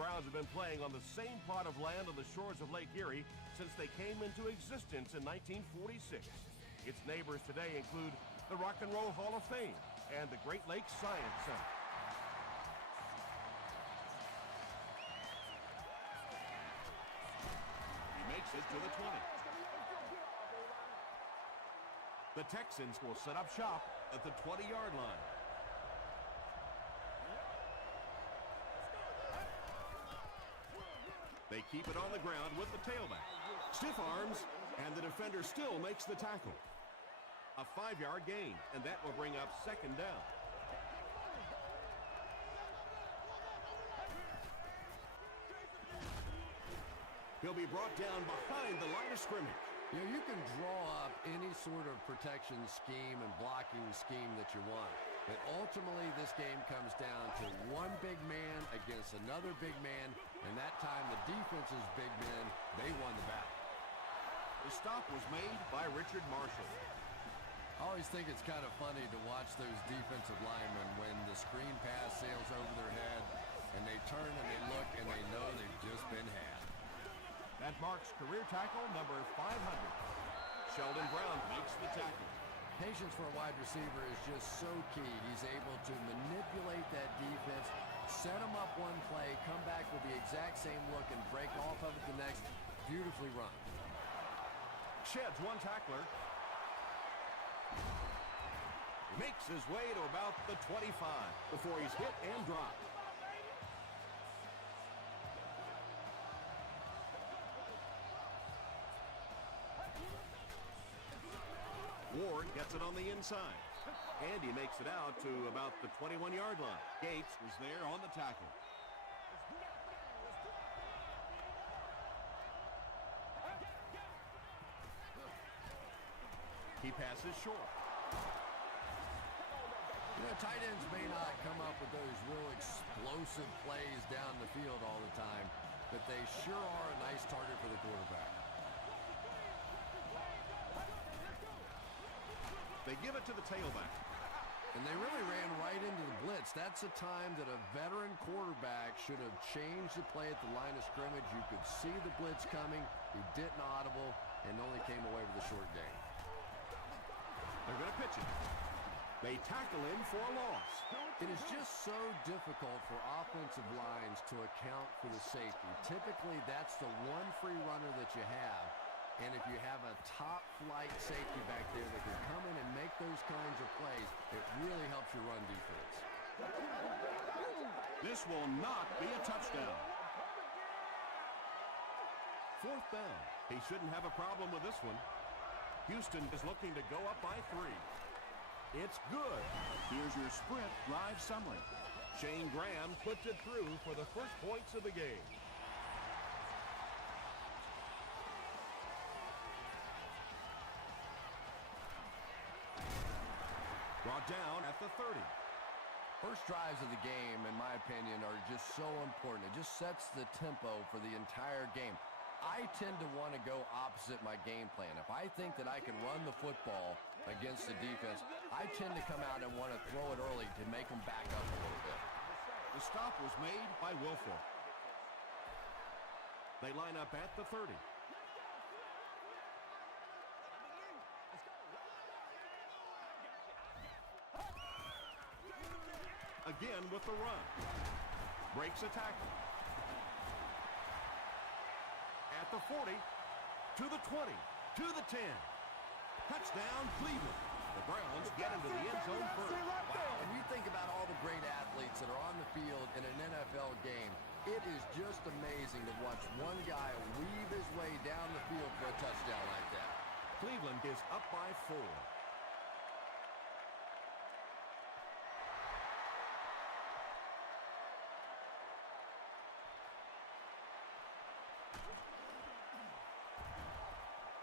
Browns have been playing on the same plot of land on the shores of Lake Erie since they came into existence in 1946. Its neighbors today include the Rock and Roll Hall of Fame and the Great Lakes Science Center. He makes it to the 20. The Texans will set up shop at the 20-yard line. They keep it on the ground with the tailback. Stiff arms, and the defender still makes the tackle. A 5-yard gain, and that will bring up second down. He'll be brought down behind the line of scrimmage. You know, you can draw up any sort of protection scheme and blocking scheme that you want. But ultimately, this game comes down to one big man against another big man, and that time the defense's big men, they won the battle. The stop was made by Richard Marshall. I always think it's kind of funny to watch those defensive linemen when the screen pass sails over their head, and they turn and they look and they know they've just been had. That marks career tackle number 500. Sheldon Brown makes the tackle. Patience for a wide receiver is just so key. He's able to manipulate that defense, set them up one play, come back with the exact same look, and break off of it the next. Beautifully run. Sheds one tackler. Makes his way to about the 25 before he's hit and dropped. Ward gets it on the inside, and he makes it out to about the 21-yard line. Gates was there on the tackle. He passes short. You know, tight ends may not come up with those real explosive plays down the field all the time, but they sure are a nice target for the quarterback. They give it to the tailback. And they really ran right into the blitz. That's a time that a veteran quarterback should have changed the play at the line of scrimmage. You could see the blitz coming. He didn't audible and only came away with a short gain. They're going to pitch it. They tackle him for a loss. It is just so difficult for offensive lines to account for the safety. Typically, that's the one free runner that you have. And if you have a top-flight safety back there that can come in and make those kinds of plays, it really helps your run defense. This will not be a touchdown. Fourth down. He shouldn't have a problem with this one. Houston is looking to go up by 3. It's good. Here's your sprint drive summary. Shane Graham puts it through for the first points of the game. Brought down at the 30. First drives of the game, in my opinion, are just so important. It just sets the tempo for the entire game. I tend to want to go opposite my game plan. If I think that I can run the football against the defense, I tend to come out and want to throw it early to make them back up a little bit. The stop was made by Wilfork. They line up at the 30. Again with the run. Breaks a tackle. At the 40, to the 20, to the 10. Touchdown, Cleveland. The Browns get into the end zone first. Wow, when you think about all the great athletes that are on the field in an NFL game, it is just amazing to watch one guy weave his way down the field for a touchdown like that. Cleveland is up by 4.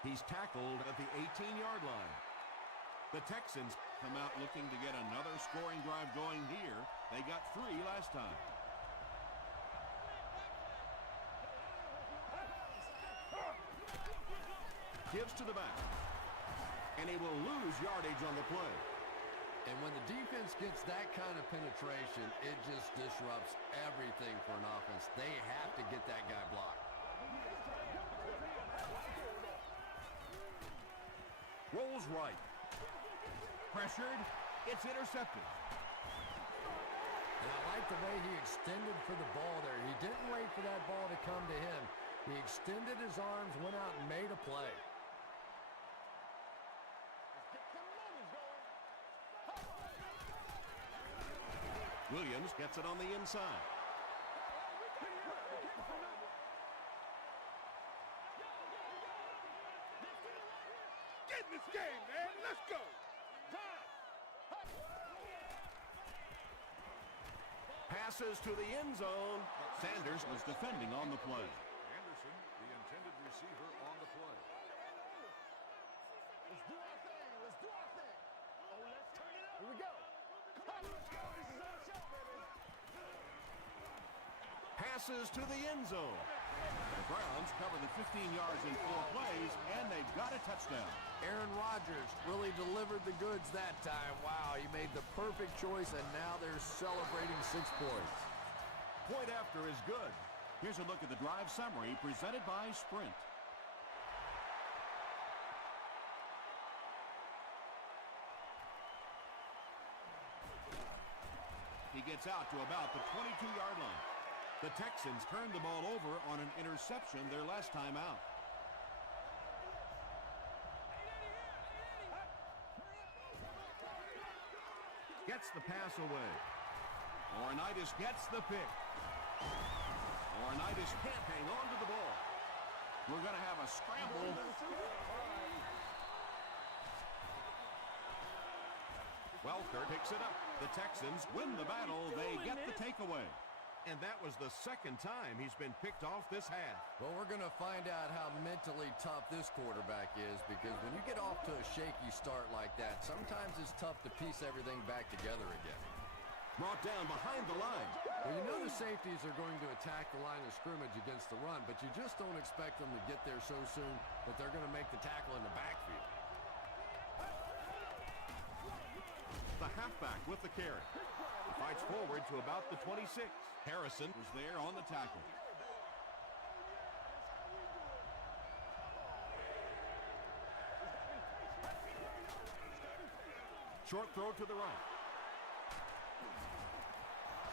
He's tackled at the 18-yard line. The Texans come out looking to get another scoring drive going here. They got 3 last time. Gives to the back. And he will lose yardage on the play. And when the defense gets that kind of penetration, it just disrupts everything for for an offense. They have to get that guy blocked. Rolls right. Pressured. It's intercepted. And I like the way he extended for the ball there. He didn't wait for that ball to come to him. He extended his arms, went out, and made a play. Williams gets it on the inside. Get in this game, man. Let's go. Passes to the end zone. Sanders was defending on the play. Anderson, the intended receiver on the play. Let's do our thing. Let's do our thing. Oh, let's turn it up. Here we go. Come on, let's go. This is our show, baby. Passes to the end zone. The Browns cover the 15 yards in 4 plays, and they've got a touchdown. Aaron Rodgers really delivered the goods that time. Wow, he made the perfect choice, and now they're celebrating 6 points. Point after is good. Here's a look at the drive summary presented by Sprint. He gets out to about the 22-yard line. The Texans turned the ball over on an interception their last time out. Gets the pass away. Laurinaitis gets the pick. Laurinaitis can't hang on to the ball. We're going to have a scramble. Welker picks it up. The Texans win the battle. They get the takeaway. And that was the second time he's been picked off this half. Well, we're going to find out how mentally tough this quarterback is, because when you get off to a shaky start like that, sometimes it's tough to piece everything back together again. Brought down behind the line. Well, you know the safeties are going to attack the line of scrimmage against the run, but you just don't expect them to get there so soon that they're going to make the tackle in the backfield. The halfback with the carry. Fights forward to about the 26. Harrison was there on the tackle. Short throw to the right.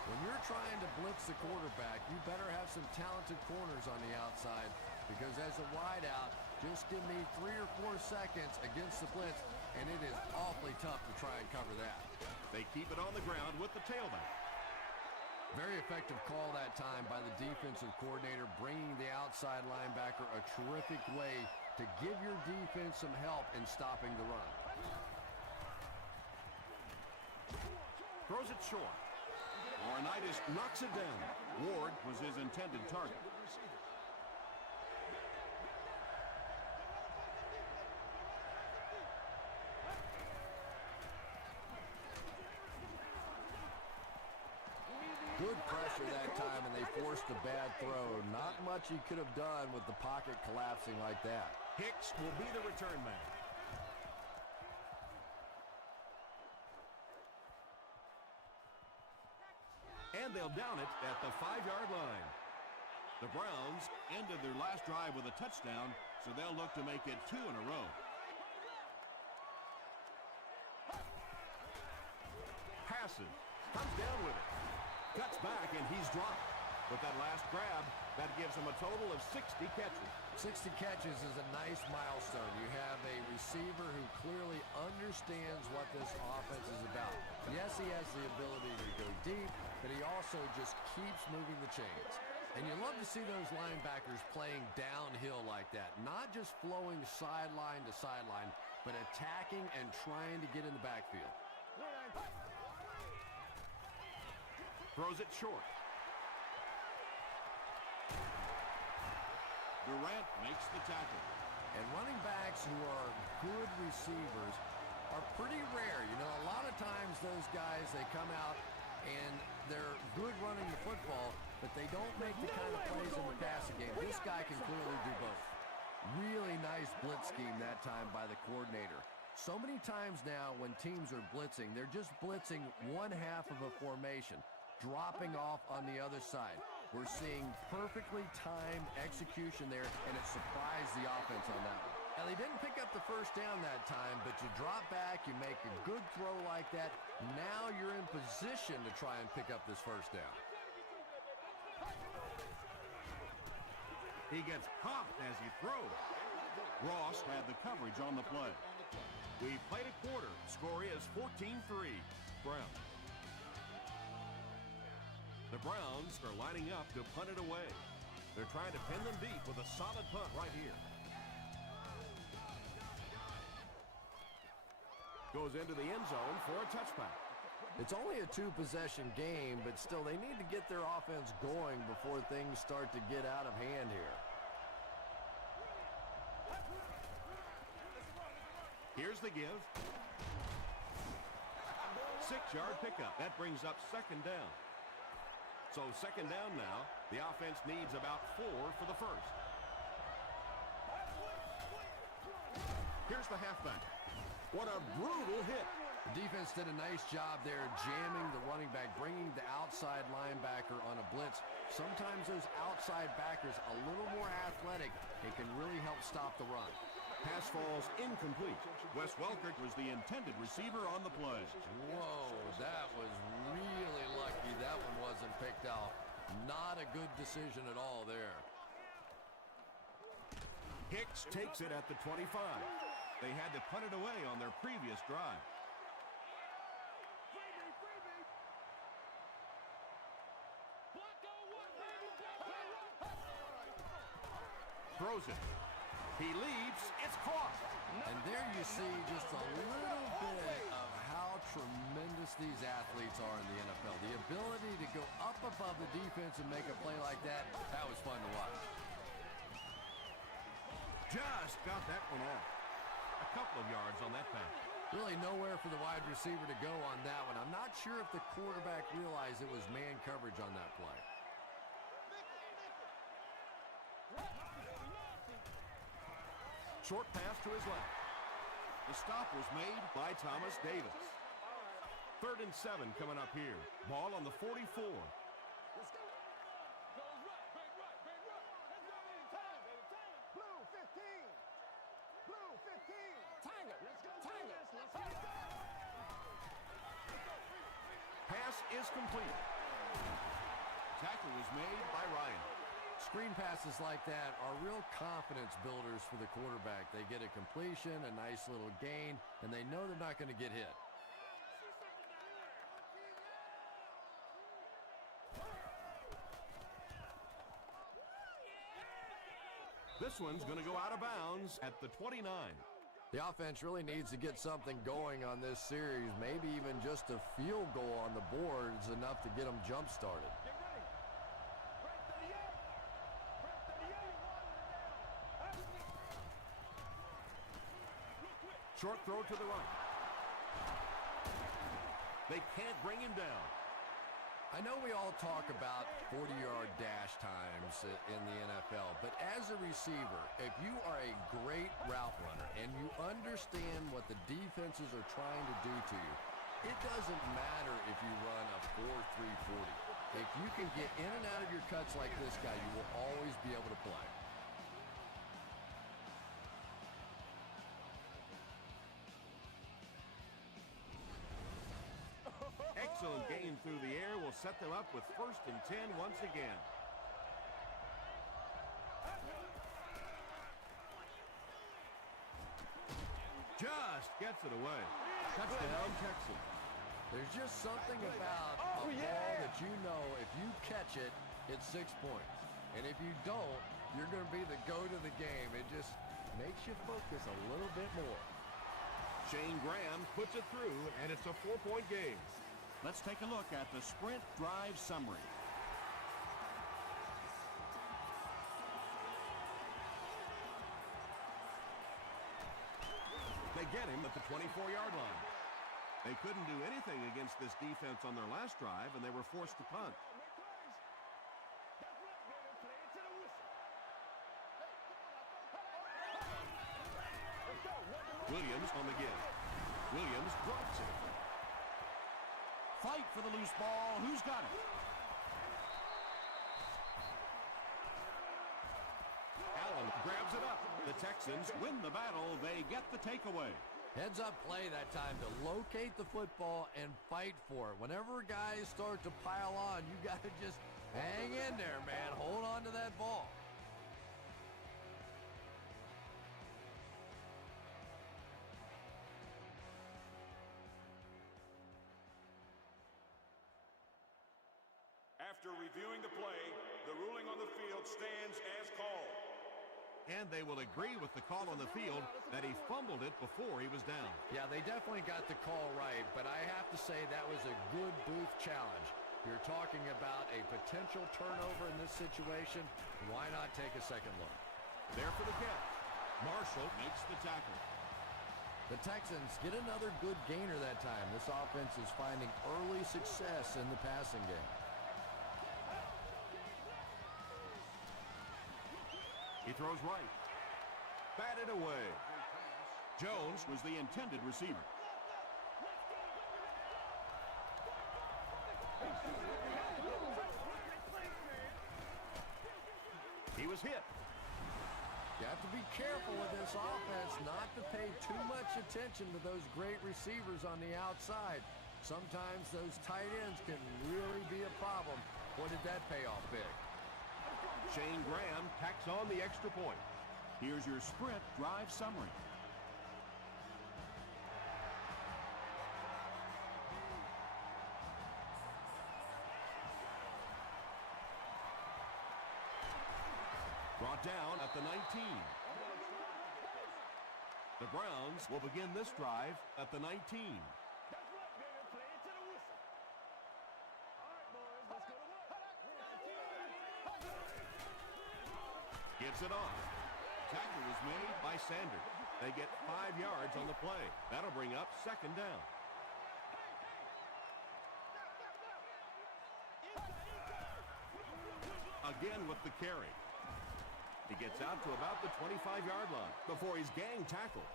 When you're trying to blitz the quarterback, you better have some talented corners on the outside, because as a wideout, just give me 3 or 4 seconds against the blitz, and it is awfully tough to try and cover that. They keep it on the ground with the tailback. Very effective call that time by the defensive coordinator, bringing the outside linebacker a terrific way to give your defense some help in stopping the run. Throws it short. Laurinaitis knocks it down. Ward was his intended target. Good pressure that time, and they forced a bad throw. Not much he could have done with the pocket collapsing like that. Hicks will be the return man. And they'll down it at the 5-yard line. The Browns ended their last drive with a touchdown, so they'll look to make it 2 in a row. Passes. Comes down with it. Cuts back, and he's dropped. With that last grab, that gives him a total of 60 catches. 60 catches is a nice milestone. You have a receiver who clearly understands what this offense is about. Yes, he has the ability to go deep, but he also just keeps moving the chains. And you love to see those linebackers playing downhill like that. Not just flowing sideline to sideline, but attacking and trying to get in the backfield. Throws it short. Durant makes the tackle. And running backs who are good receivers are pretty rare. You know, a lot of times those guys, they come out and they're good running the football, but they don't make the kind of plays in the passing game. This guy can clearly do both. Really nice blitz scheme that time by the coordinator. So many times now when teams are blitzing, they're just blitzing one half of a formation, dropping off on the other side. We're seeing perfectly timed execution there, and it surprised the offense on that one. Now, they didn't pick up the first down that time, but you drop back, you make a good throw like that. Now you're in position to try and pick up this first down. He gets popped as he throws. Ross had the coverage on the play. We played a quarter. Score is 14-3. Browns. The Browns are lining up to punt it away. They're trying to pin them deep with a solid punt right here. Goes into the end zone for a touchback. It's only a two-possession game, but still they need to get their offense going before things start to get out of hand here. Here's the give. 6-yard pickup. That brings up second down. So second down now. The offense needs about 4 for the first. Here's the halfback. What a brutal hit. The defense did a nice job there jamming the running back, bringing the outside linebacker on a blitz. Sometimes those outside backers a little more athletic and can really help stop the run. Pass falls incomplete. Wes Welker was the intended receiver on the play. Whoa, that was really lucky that one wasn't picked out. Not a good decision at all there. Hicks takes it at the 25. They had to punt it away on their previous drive. Throws it. He leaps. It's caught. And there you see just a little bit of how tremendous these athletes are in the NFL. The ability to go up above the defense and make a play like that, that was fun to watch. Just got that one off. A couple of yards on that pass. Really nowhere for the wide receiver to go on that one. I'm not sure if the quarterback realized it was man coverage on that play. Short pass to his left. The stop was made by Thomas Davis. 3rd and 7 coming up here. Ball on the 44. Pass is complete. Tackle was made by Ryan. Screen passes like that are real confidence builders for the quarterback. They get a completion, a nice little gain, and they know they're not going to get hit. This one's going to go out of bounds at the 29. The offense really needs to get something going on this series. Maybe even just a field goal on the board is enough to get them jump-started. Short throw to the right. They can't bring him down. I know we all talk about 40-yard dash times in the NFL, but as a receiver, if you are a great route runner and you understand what the defenses are trying to do to you, it doesn't matter if you run a 4.340. If you can get in and out of your cuts like this guy, you will always be able to play. Excellent gain through the air will set them up with 1st and 10 once again. Just gets it away. Touchdown, Texans. There's just something about a ball that you know if you catch it, it's 6 points. And if you don't, you're going to be the goat of the game. It just makes you focus a little bit more. Shane Graham puts it through, and it's a 4-point game. Let's take a look at the sprint drive summary. They get him at the 24-yard line. They couldn't do anything against this defense on their last drive, and they were forced to punt. Williams on the give. Williams drops it. Fight for the loose ball. Who's got it? The Texans win the battle. They get the takeaway. Heads up play that time to locate the football and fight for it. Whenever guys start to pile on, you got to just hang in there, man. Hold on to that ball. After reviewing the play, the ruling on the field stands as called. And they will agree with the call on the field that he fumbled it before he was down. Yeah, they definitely got the call right, but I have to say that was a good booth challenge. You're talking about a potential turnover in this situation. Why not take a second look? There for the catch. Marshall makes the tackle. The Texans get another good gainer that time. This offense is finding early success in the passing game. He throws right. Batted away. Jones was the intended receiver. He was hit. You have to be careful with this offense not to pay too much attention to those great receivers on the outside. Sometimes those tight ends can really be a problem. Boy, did that pay off big. Shane Graham tacks on the extra point. Here's your sprint drive summary. Brought down at the 19. The Browns will begin this drive at the 19. That's right, baby. Play it to the whistle. All right, boys. Let's go to work. Gets it off. Tackle is made by Sanders. They get 5 yards on the play. That'll bring up second down. Again with the carry. He gets out to about the 25-yard line before he's gang tackled.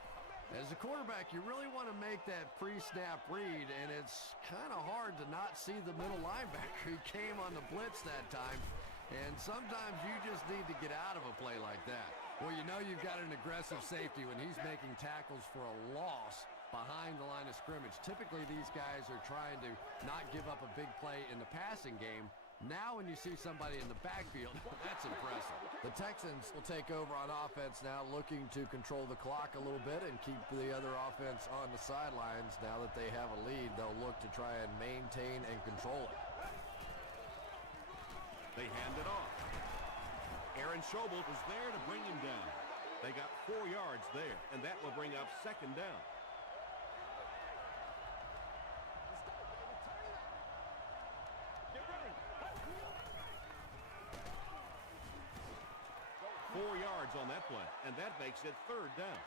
As a quarterback, you really want to make that pre-snap read, and it's kind of hard to not see the middle linebacker. He came on the blitz that time, and sometimes you just need to get out of a play like that. Well, you know you've got an aggressive safety when he's making tackles for a loss behind the line of scrimmage. Typically, these guys are trying to not give up a big play in the passing game. Now when you see somebody in the backfield, that's impressive. The Texans will take over on offense now, looking to control the clock a little bit and keep the other offense on the sidelines. Now that they have a lead, they'll look to try and maintain and control it. They hand it off. Aaron Schobel was there to bring him down. They got 4 yards there, and that will bring up second down. Get ready. 4 yards on that play, and that makes it third down.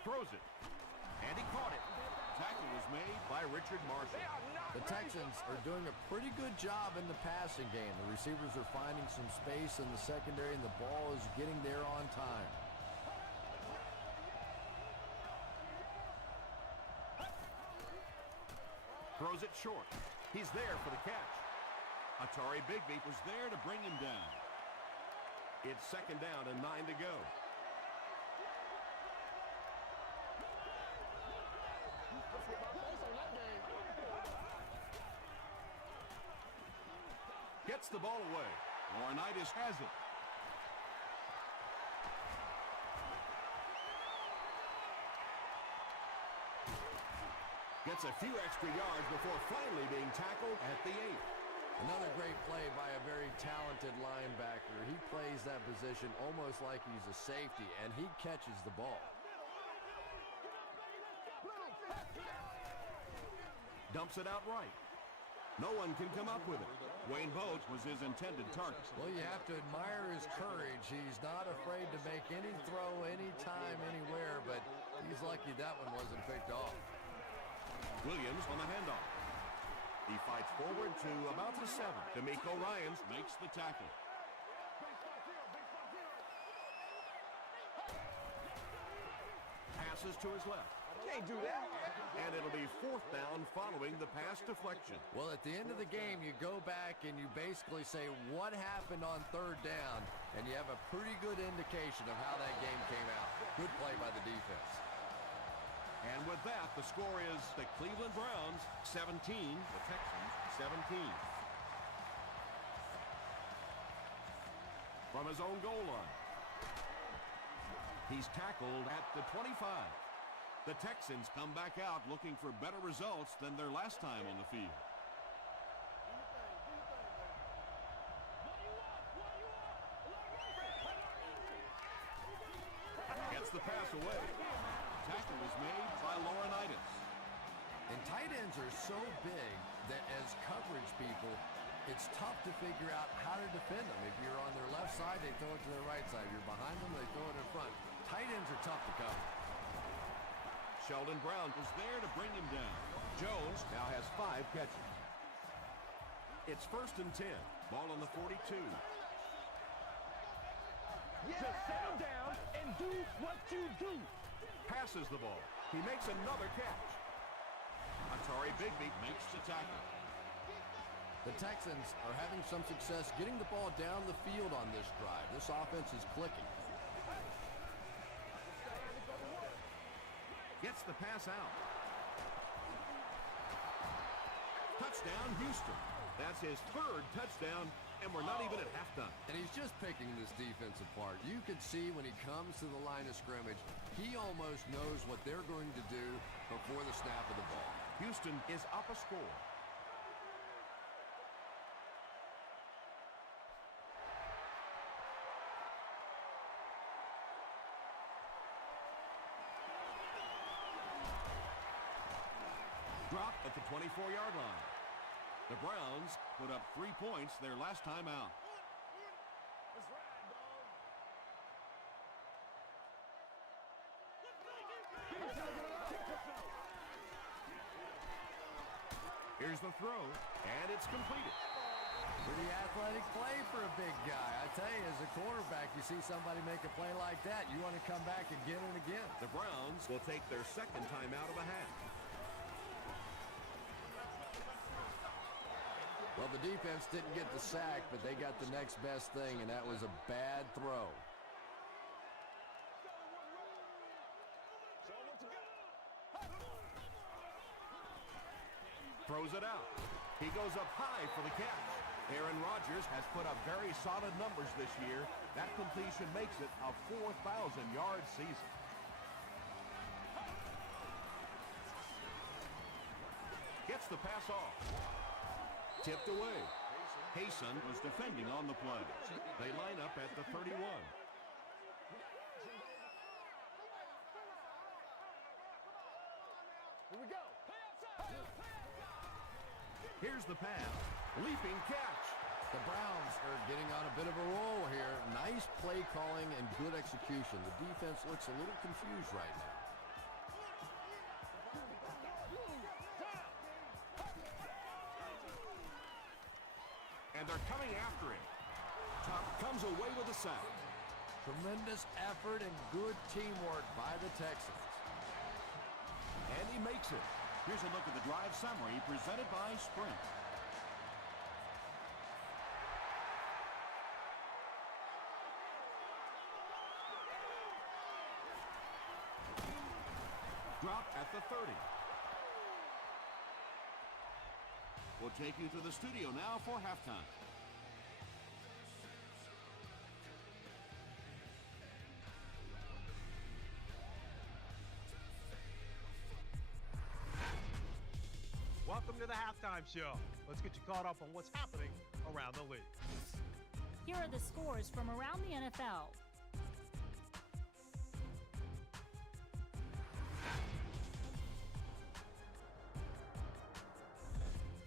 Throws it, and he caught it. Tackle was made by Richard Marshall. The Texans are doing a pretty good job in the passing game. The receivers are finding some space in the secondary, and the ball is getting there on time. Throws it short. He's there for the catch. Atari Bigby was there to bring him down. It's second down and 9 to go. Gets the ball away. Laurinaitis has it. Gets a few extra yards before finally being tackled at the 8. Another great play by a very talented linebacker. He plays that position almost like he's a safety, and he catches the ball. Dumps it out right. No one can come up with it. Wayne Boat was his intended target. Well, you have to admire his courage. He's not afraid to make any throw, anytime, anywhere, but he's lucky that one wasn't picked off. Williams on the handoff. He fights forward to about the 7. D'Amico Ryans makes the tackle. Passes to his left. can't do that. And it'll be 4th down following the pass deflection. Well, at the end of the game, you go back and you basically say what happened on 3rd down, and you have a pretty good indication of how that game came out. Good play by the defense. And with that, the score is the Cleveland Browns 17, the Texans 17. From his own goal line. He's tackled at the 25. The Texans come back out looking for better results than their last time on the field. Gets the pass away. Tackle was made by Laurinaitis. And tight ends are so big that as coverage people, it's tough to figure out how to defend them. If you're on their left side, they throw it to their right side. If you're behind them, they throw it in front. Tight ends are tough to cover. Sheldon Brown was there to bring him down. Jones now has 5 catches. It's 1st and 10. Ball on the 42. Just settle down and do what you do. Passes the ball. He makes another catch. Atari Bigby makes the tackle. The Texans are having some success getting the ball down the field on this drive. This offense is clicking. Gets the pass out. Touchdown, Houston. That's his 3rd touchdown, and we're not even at halftime. And he's just picking this defense apart. You can see when he comes to the line of scrimmage, he almost knows what they're going to do before the snap of the ball. Houston is up a score. Dropped at the 24-yard line. The Browns put up 3 points their last time out. That's right, dog. Here's the throw, and it's completed. Pretty athletic play for a big guy. I tell you, as a quarterback, you see somebody make a play like that, you want to come back again and again. The Browns will take their 2nd time out of the half. Well, the defense didn't get the sack, but they got the next best thing, and that was a bad throw. Throws it out. He goes up high for the catch. Aaron Rodgers has put up very solid numbers this year. That completion makes it a 4,000-yard season. Gets the pass off. Tipped away. Hayson was defending on the play. They line up at the 31. Here we go. Here's the pass. Leaping catch. The Browns are getting on a bit of a roll here. Nice play calling and good execution. The defense looks a little confused right now. And they're coming after him. Tuck comes away with a sack. Tremendous effort and good teamwork by the Texans. And he makes it. Here's a look at the drive summary presented by Sprint. Dropped at the 30. We'll take you to the studio now for halftime. Welcome to the halftime show. Let's get you caught up on what's happening around the league. Here are the scores from around the NFL.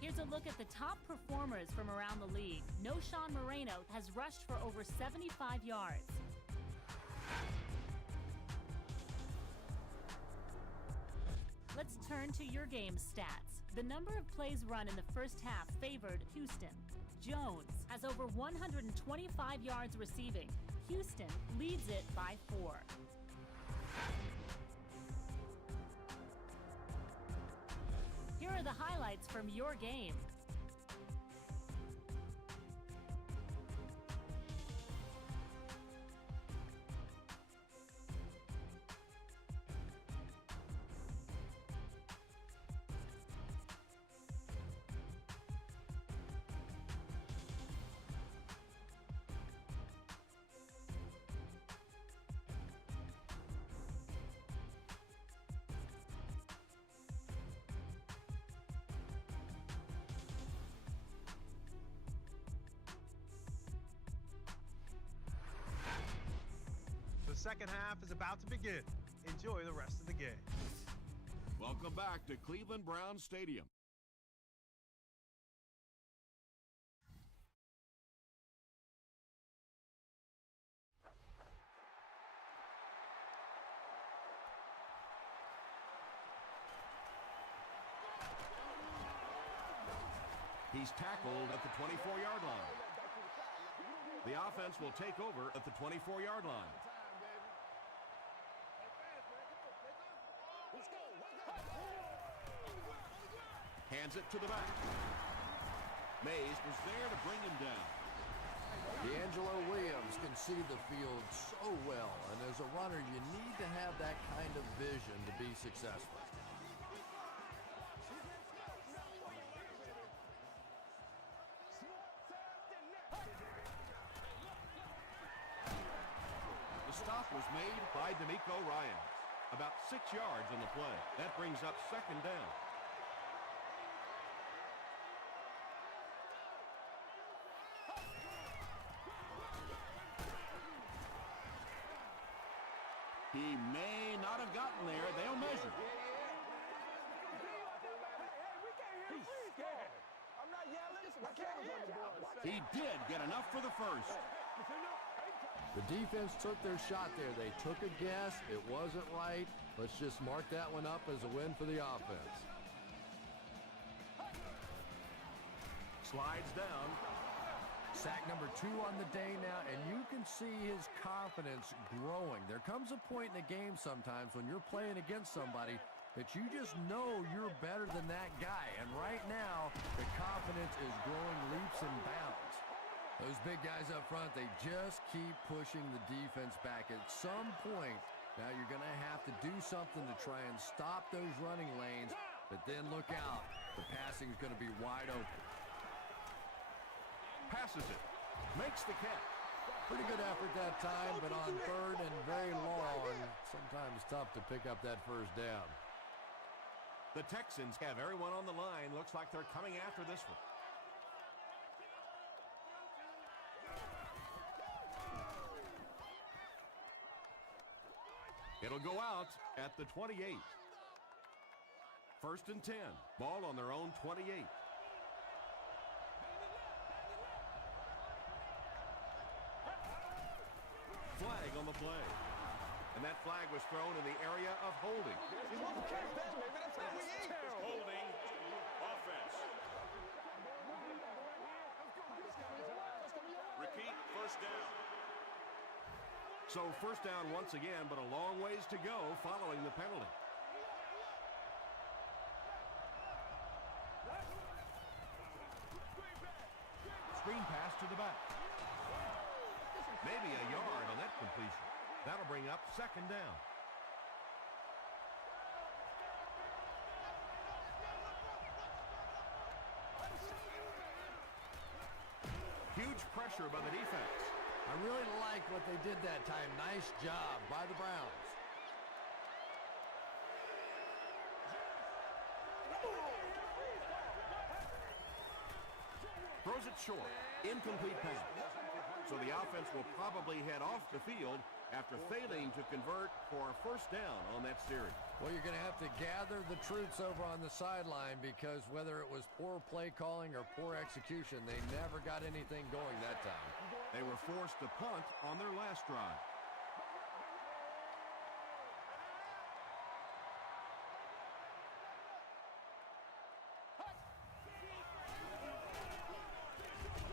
Here's a look at the top performers from around the league. Noshawn Moreno has rushed for over 75 yards. Let's turn to your game stats. The number of plays run in the first half favored Houston. Jones has over 125 yards receiving. Houston leads it by 4. are the highlights from your game. The second half is about to begin. Enjoy the rest of the game. Welcome back to Cleveland Browns Stadium. He's tackled at the 24-yard line. The offense will take over at the 24-yard line. Hands it to the back. Mays was there to bring him down. D'Angelo Williams can see the field so well, and as a runner, you need to have that kind of vision to be successful. The stop was made by D'Amico Ryans. About 6 yards on the play. That brings up second down. He may not have gotten there. They'll measure. He did get enough for the first. The defense took their shot there. They took a guess. It wasn't right. Let's just mark that one up as a win for the offense. Slides down. Sack number 2 on the day now, and you can see his confidence growing. There comes a point in the game sometimes when you're playing against somebody that you just know you're better than that guy. And right now, the confidence is growing leaps and bounds. Those big guys up front, they just keep pushing the defense back. At some point, now you're going to have to do something to try and stop those running lanes, but then look out. The passing is going to be wide open. Passes it. Makes the catch. Pretty good effort that time, but on third and very long, sometimes tough to pick up that first down. The Texans have everyone on the line. Looks like they're coming after this one. It'll go out at the 28. First and 10. Ball on their own 28. Flag on the play. And that flag was thrown in the area of holding. Holding offense. Repeat, first down. So first down once again, but a long ways to go following the penalty. Screen pass to the back. Maybe a yard on that completion. That'll bring up second down. Huge pressure by the defense. I really like what they did that time. Nice job by the Browns. Throws it short. Incomplete pass. So the offense will probably head off the field after failing to convert for a first down on that series. Well, you're going to have to gather the troops over on the sideline because whether it was poor play calling or poor execution, they never got anything going that time. They were forced to punt on their last drive.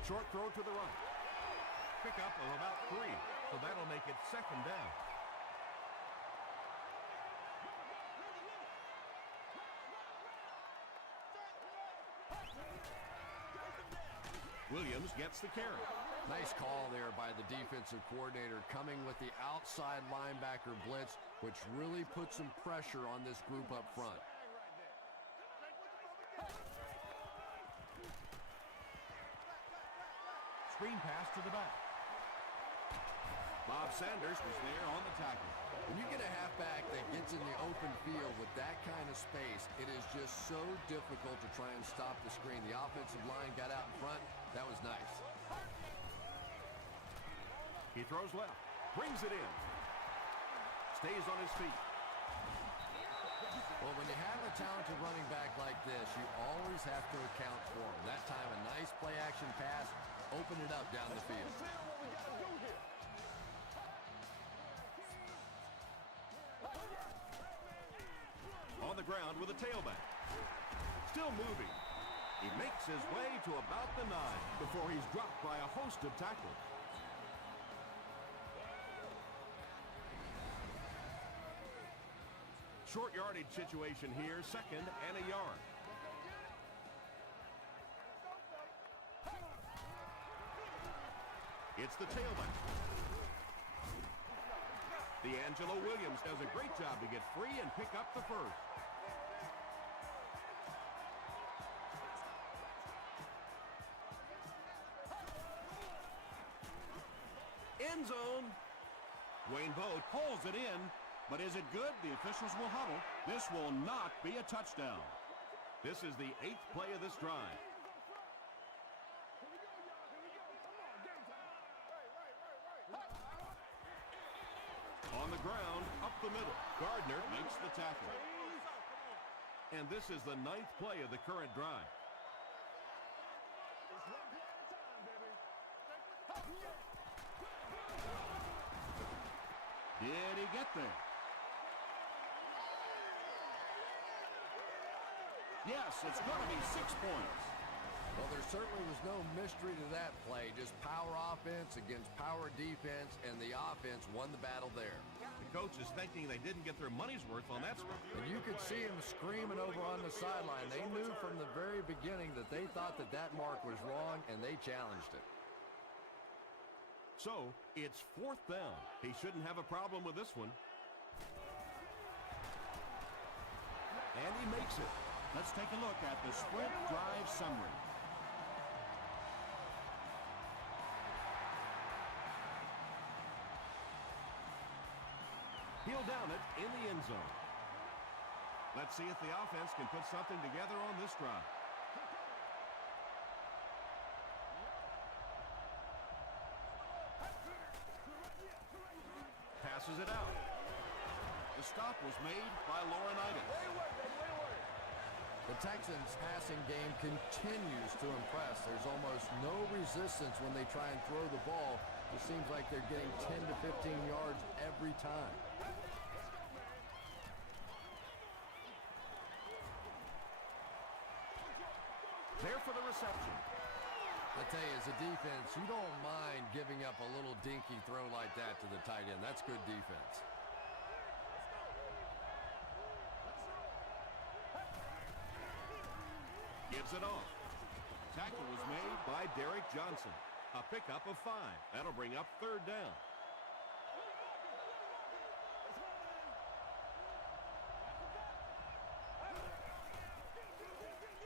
Short throw to the right. Pickup of about 3, so that'll make it second down. Williams gets the carry. Nice call there by the defensive coordinator, coming with the outside linebacker blitz, which really puts some pressure on this group up front. Screen pass to the back. Bob Sanders was there on the tackle. When you get a halfback that gets in the open field with that kind of space, it is just so difficult to try and stop the screen. The offensive line got out in front. That was nice. He throws left, brings it in, stays on his feet. Well, when you have a talented running back like this, you always have to account for him. That time, a nice play-action pass, open it up down the field. On the ground with a tailback. Still moving. He makes his way to about the 9 before he's dropped by a host of tackles. Short yardage situation here, 2nd and a yard. It's the tailback. D'Angelo Williams does a great job to get free and pick up the first. End zone. Wayne Boat pulls it in, but is it good? The officials will huddle. This will not be a touchdown. This is the 8th play of this drive. On the ground, up the middle. Gardner makes the tackle. And this is the 9th play of the current drive. Did he get there? Yes, it's going to be 6 points. Well, there certainly was no mystery to that play. Just power offense against power defense, and the offense won the battle there. The coach is thinking they didn't get their money's worth on that score. And you could see him screaming over on the sideline. They knew from the very beginning that they thought that that mark was wrong, and they challenged it. So, it's 4th down. He shouldn't have a problem with this one. And he makes it. Let's take a look at the sprint drive summary. He'll down it in the end zone. Let's see if the offense can put something together on this drive. Passes it out. The stop was made by Laurinaitis. The Texans' passing game continues to impress. There's almost no resistance when they try and throw the ball. It seems like they're getting 10 to 15 yards every time. There for the reception. I tell you, as a defense, you don't mind giving up a little dinky throw like that to the tight end. That's good defense. Gives it off. Tackle was made by Derek Johnson. A pickup of 5. That'll bring up 3rd down.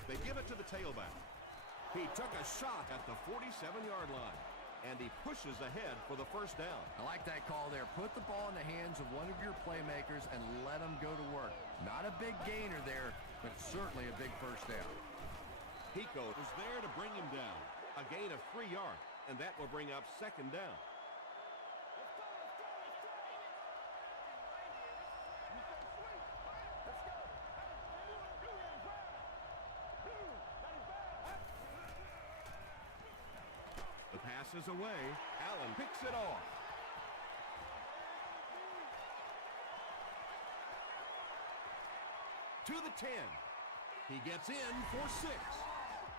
They give it to the tailback. He took a shot at the 47-yard line, and he pushes ahead for the 1st down. I like that call there. Put the ball in the hands of one of your playmakers and let them go to work. Not a big gainer there, but certainly a big 1st down. Pico is there to bring him down. A gain of 3 yards, and that will bring up 2nd down. The pass is away. Allen picks it off. To the 10. He gets in for 6.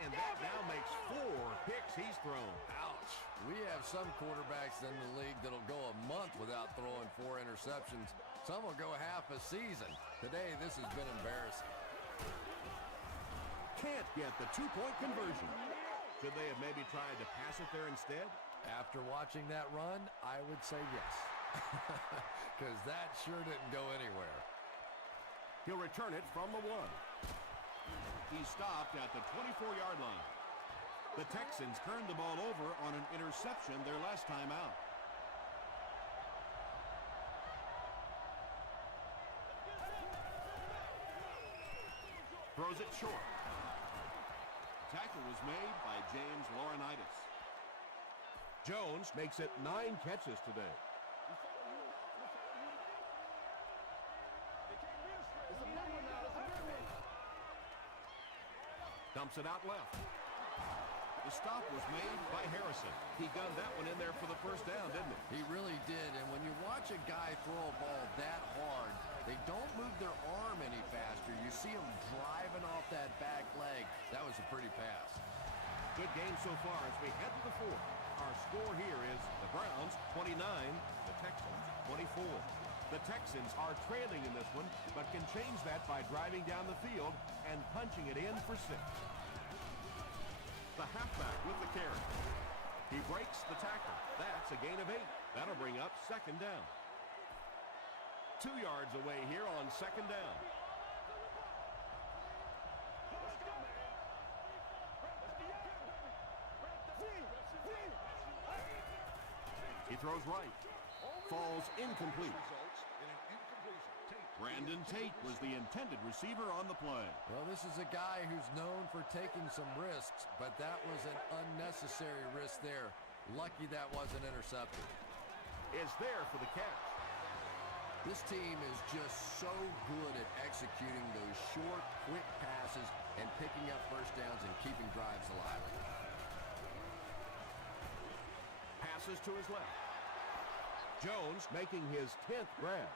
And that now makes 4 picks he's thrown. Ouch. We have some quarterbacks in the league that'll go a month without throwing 4 interceptions. Some will go half a season. Today, this has been embarrassing. Can't get the 2-point conversion. Should they have maybe tried to pass it there instead? After watching that run, I would say yes. Because that sure didn't go anywhere. He'll return it from the 1. He stopped at the 24-yard line. The Texans turned the ball over on an interception their last time out. Throws it short. Tackle was made by James Laurinaitis. Jones makes it 9 catches today. Dumps it out left. The stop was made by Harrison. He gunned that one in there for the first down, didn't he? He really did, and when you watch a guy throw a ball that hard, they don't move their arm any faster. You see him driving off that back leg. That was a pretty pass. Good game so far as we head to the 4th. Our score here is the Browns 29, the Texans 24. The Texans are trailing in this one, but can change that by driving down the field and punching it in for 6. The halfback with the carry. He breaks the tackle. That's a gain of 8. That'll bring up 2nd down. 2 yards away here on 2nd down. He throws right. Falls incomplete. Brandon Tate was the intended receiver on the play. Well, this is a guy who's known for taking some risks, but that was an unnecessary risk there. Lucky that wasn't intercepted. Is there for the catch. This team is just so good at executing those short, quick passes and picking up first downs and keeping drives alive. Passes to his left. Jones making his 10th grab.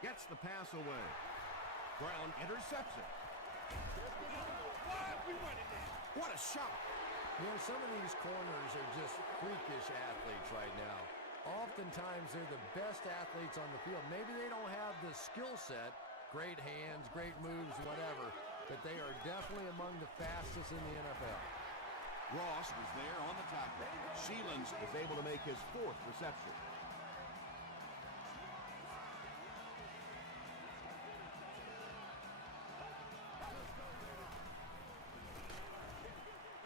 Gets the pass away. Brown intercepts it. What a shot! You know, some of these corners are just freakish athletes right now. Oftentimes, they're the best athletes on the field. Maybe they don't have the skill set, great hands, great moves, whatever, but they are definitely among the fastest in the NFL. Ross was there on the tackle. Sheelans is able to make his 4th reception.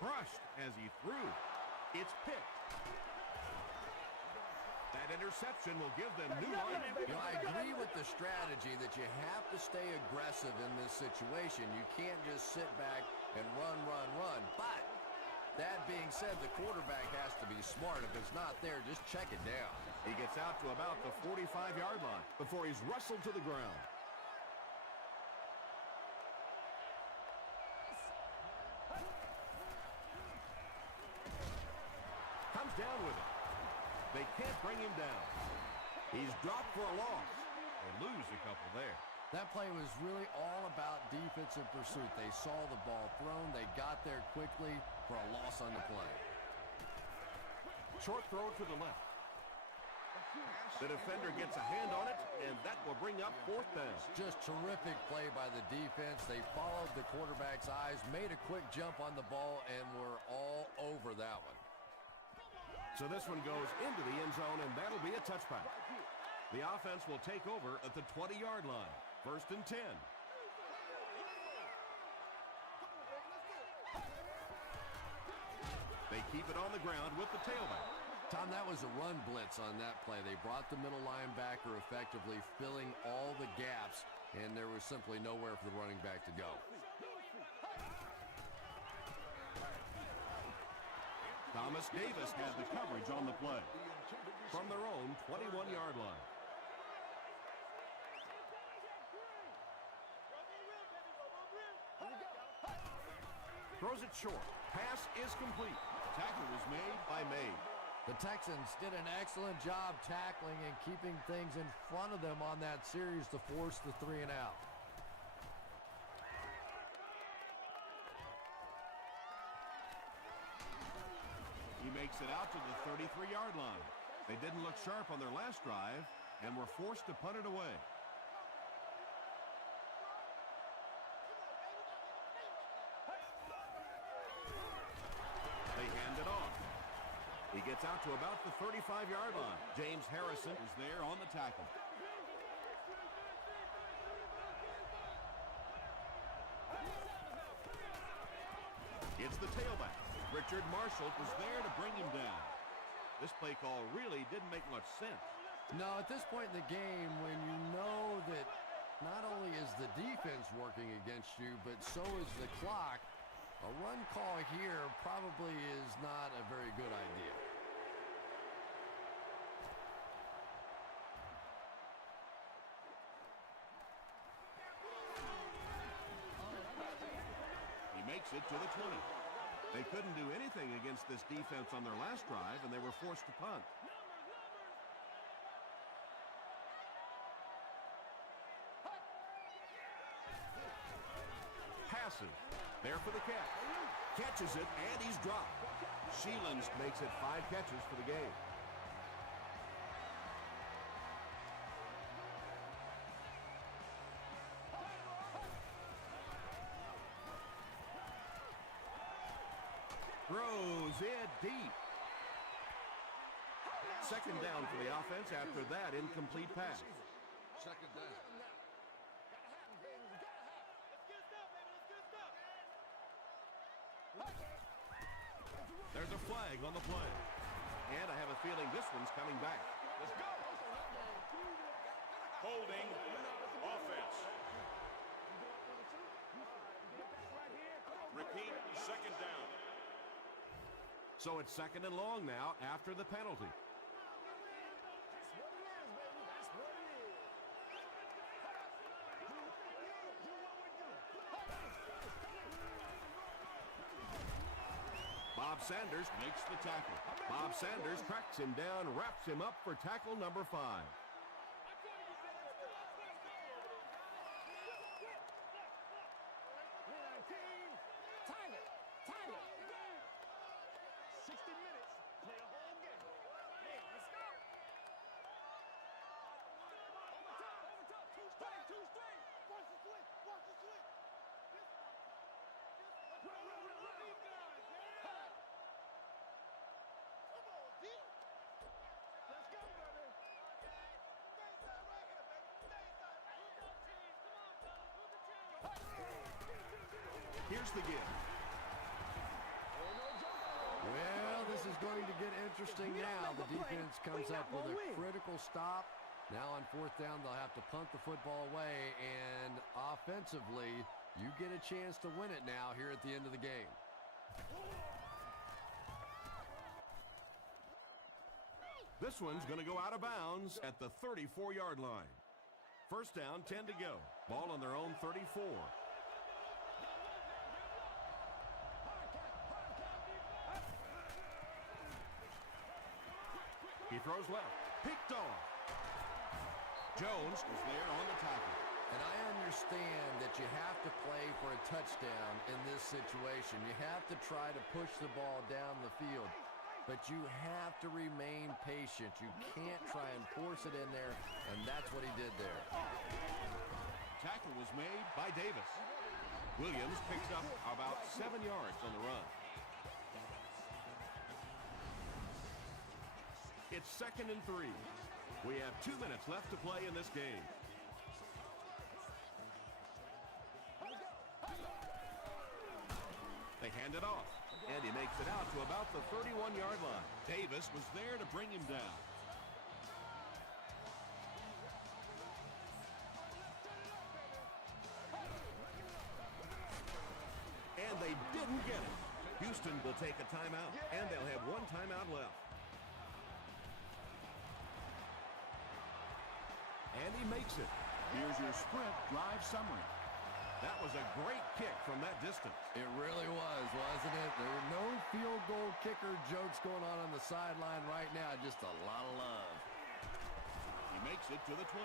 Crushed as he threw. It's picked. That interception will give them new life. You know, I agree with the strategy that you have to stay aggressive in this situation. You can't just sit back and run. But that being said, the quarterback has to be smart. If it's not there, just check it down. He gets out to about the 45-yard line before he's wrestled to the ground. Comes down with it. They can't bring him down. He's dropped for a loss. They lose a couple there. That play was really all about defensive pursuit. They saw the ball thrown. They got there quickly for a loss on the play. Short throw to the left. The defender gets a hand on it, and that will bring up 4th down. Just terrific play by the defense. They followed the quarterback's eyes, made a quick jump on the ball, and were all over that one. So this one goes into the end zone, and that'll be a touchback. The offense will take over at the 20-yard line. 1st and 10. They keep it on the ground with the tailback. Tom, that was a run blitz on that play. They brought the middle linebacker effectively filling all the gaps, and there was simply nowhere for the running back to go. Thomas Davis had the coverage on the play from their own 21-yard line. Throws it short. Pass is complete. Tackle was made by May. The Texans did an excellent job tackling and keeping things in front of them on that series to force the 3 and out. He makes it out to the 33-yard line. They didn't look sharp on their last drive, and were forced to punt it away. They hand it off. He gets out to about the 35-yard line. James Harrison is there on the tackle. It's the tailback. Richard Marshall was there to bring him down. This play call really didn't make much sense. No, at this point in the game, when you know that not only is the defense working against you, but so is the clock, a run call here probably is not a very good idea. He makes it to the 20. They couldn't do anything against this defense on their last drive, and they were forced to punt. Passes. There for the catch. Catches it, and he's dropped. Sheelands makes it 5 catches for the game. Throws it deep. Second down for the offense after that incomplete pass. Second down. There's a flag on the play. And I have a feeling this one's coming back. Let's go. Holding offense. Repeat, second down. So it's second and long now after the penalty. Bob Sanders makes the tackle. Bob Sanders tracks him down, wraps him up for tackle number 5. Here's the give. Well, this is going to get interesting now. The defense comes up with a critical stop. Now on fourth down, they'll have to punt the football away, and offensively, you get a chance to win it now here at the end of the game. This one's going to go out of bounds at the 34-yard line. First down, 10 to go. Ball on their own 34. He throws left. Picked off. Jones is there on the tackle. And I understand that you have to play for a touchdown in this situation. You have to try to push the ball down the field. But you have to remain patient. You can't try and force it in there, and that's what he did there. Tackle was made by Davis. Williams picks up about 7 yards on the run. It's second and 3. We have 2 minutes left to play in this game. They hand it off, and he makes it out to about the 31-yard line. Davis was there to bring him down. And they didn't get it. Houston will take a timeout, and they'll have 1 timeout left. And he makes it. Here's your sprint drive summary. That was a great kick from that distance. It really was, wasn't it? There were no field goal kicker jokes going on the sideline right now. Just a lot of love. He makes it to the 20.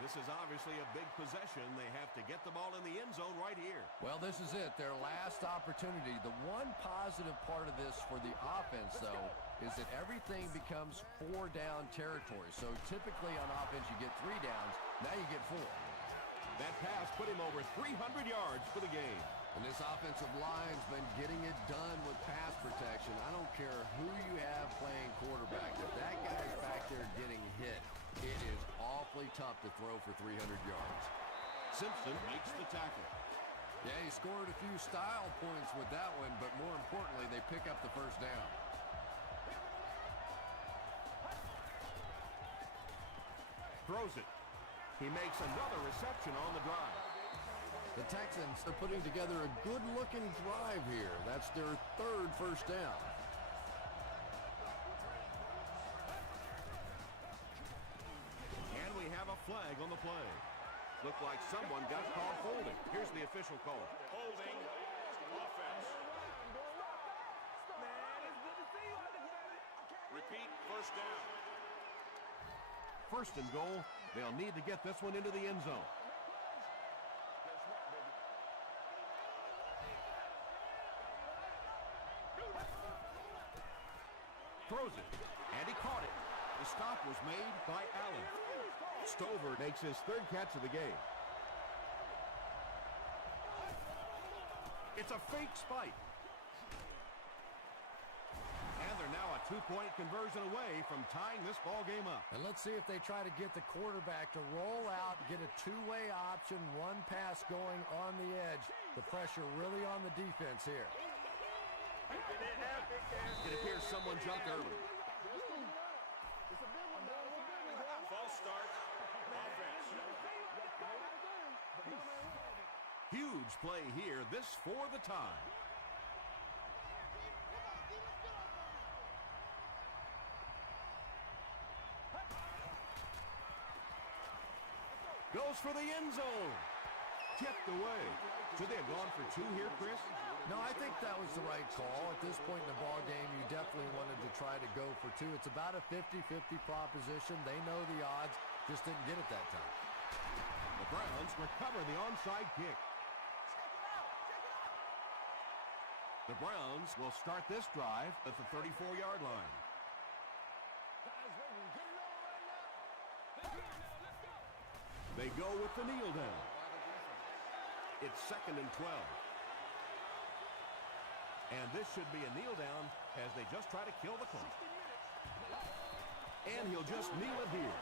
This is obviously a big possession. They have to get the ball in the end zone right here. Well, this is it, their last opportunity. The one positive part of this for the offense, though, is that everything becomes 4-down territory. So typically on offense you get 3 downs. Now you get 4. That pass put him over 300 yards for the game. And this offensive line's been getting it done with pass protection. I don't care who you have playing quarterback. If that guy's back there getting hit, it is awfully tough to throw for 300 yards. Simpson makes the tackle. Yeah, he scored a few style points with that one, but more importantly, they pick up the first down. Throws it. He makes another reception on the drive. The Texans are putting together a good-looking drive here. That's their 3rd first down. And we have a flag on the play. Looked like someone got called holding. Here's the official call. Holding. Offense. Repeat, first down. First and goal. They'll need to get this one into the end zone. Throws it, and he caught it. The stop was made by Allen. Stover makes his 3rd catch of the game. It's a fake spike. And they're now a 2-point conversion away from tying this ball game up. And let's see if they try to get the quarterback to roll out, get a 2-way option, 1 pass going on the edge. The pressure really on the defense here. It appears someone jumped early. False start. Offense. Huge play here. This for the tie. Goes for the end zone. Tipped away. Should they have gone for 2 here, Chris? No, I think that was the right call. At this point in the ball game, you definitely wanted to try to go for 2. It's about a 50-50 proposition. They know the odds, just didn't get it that time. The Browns recover the onside kick. The Browns will start this drive at the 34-yard line. They go with the kneel down. It's 2nd and 12. And this should be a kneel down as they just try to kill the clock. And he'll just kneel it here.